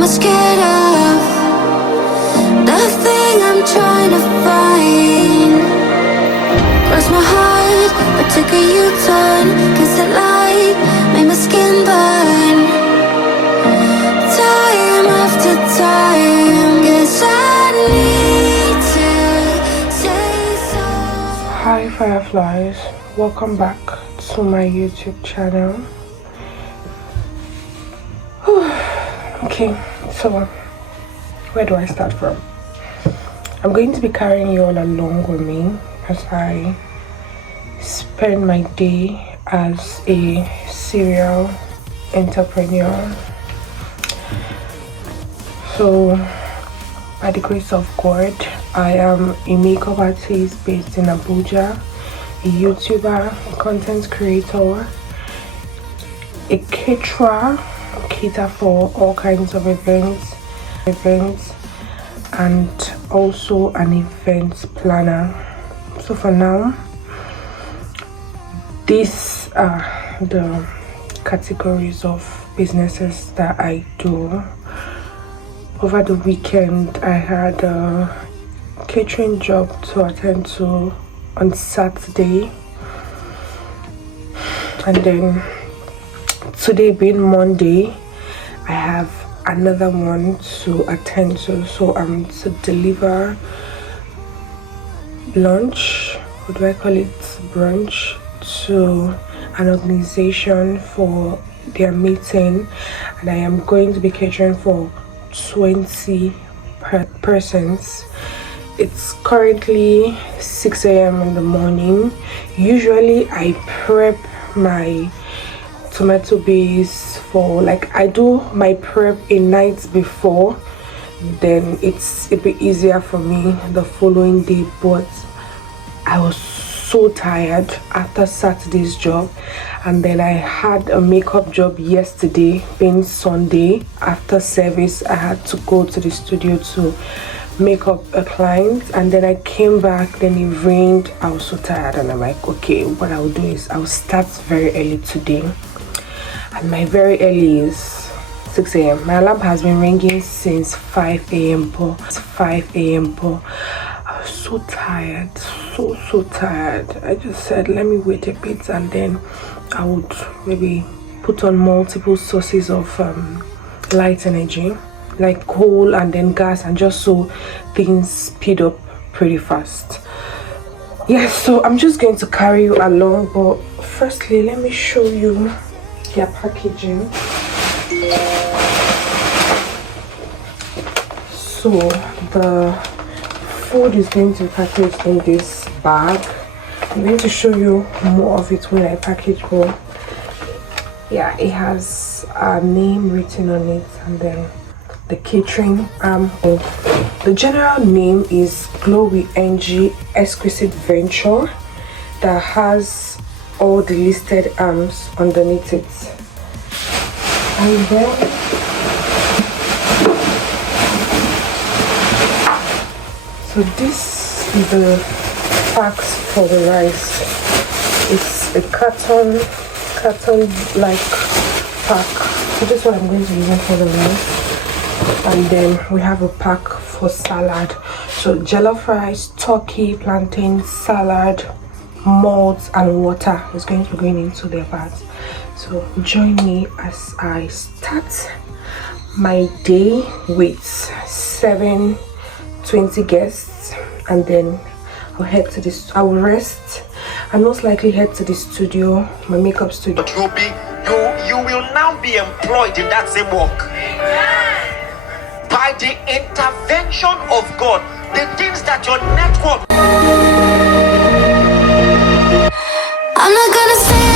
am I scared of? Nothing I'm trying to find. Cross my heart, but took a U-turn. Cause the light made my skin burn. Time after time, guess I need to say so. Hi Fireflies, welcome back to my YouTube channel. Okay, so where do I start from? I'm going to be carrying you all along with me as I spend my day as a serial entrepreneur. So by the grace of God, I am a makeup artist based in Abuja, a YouTuber, a content creator, a caterer, cater for all kinds of events, and also an event planner. So for now, these are the categories of businesses that I do. Over the weekend, I had a catering job to attend to on Saturday, and then today being Monday, I have another one to attend to. So I'm to deliver lunch, what do I call it, brunch, to an organization for their meeting, and I am going to be catering for 20 persons. It's currently 6 a.m. in the morning. Usually I prep my tomato base for, like, I do my prep a night before, then it's a bit easier for me the following day. But I was so tired after Saturday's job, and then I had a makeup job yesterday being Sunday. After service, I had to go to the studio to make up a client, and then I came back, then it rained. I was so tired, and I'm like, okay, what I'll do is I'll start very early today. And my very early is 6 a.m. My alarm has been ringing since 5 a.m. It's 5 a.m. I was so tired, so tired. I just said, let me wait a bit, and then I would maybe put on multiple sources of light energy, like coal and then gas, and just so things speed up pretty fast. Yes, so I'm just going to carry you along, but firstly, let me show you their packaging. So the food is going to be packaged in this bag. I'm going to show you more of it when I package more. Yeah, it has a name written on it, and then the catering the general name is Glowy NG Exquisite Venture, that has all the listed arms underneath it. And then so this is the packs for the rice. It's a carton like pack. So this is what I'm going to use for the rice. And then we have a pack for salad. So jollof rice, turkey, plantain, salad, malt, and water is going to be going into their bags. So join me as I start my day with 7:20 guests, and then I'll head to this. I will rest and most likely head to the studio, my makeup studio. You will now be employed in that same work. By the intervention of God, the things that your network. I'm not gonna say